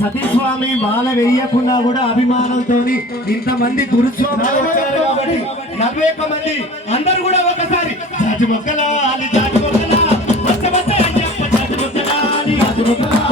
సతీష్ స్వామి మాల వేయకుండా కూడా అభిమానంతో ఇంతమంది గురుస్వాములు వచ్చారు కాబట్టి 41 మంది అందరూ కూడా ఒకసారి జాజి మొక్కల జాజి మొక్కల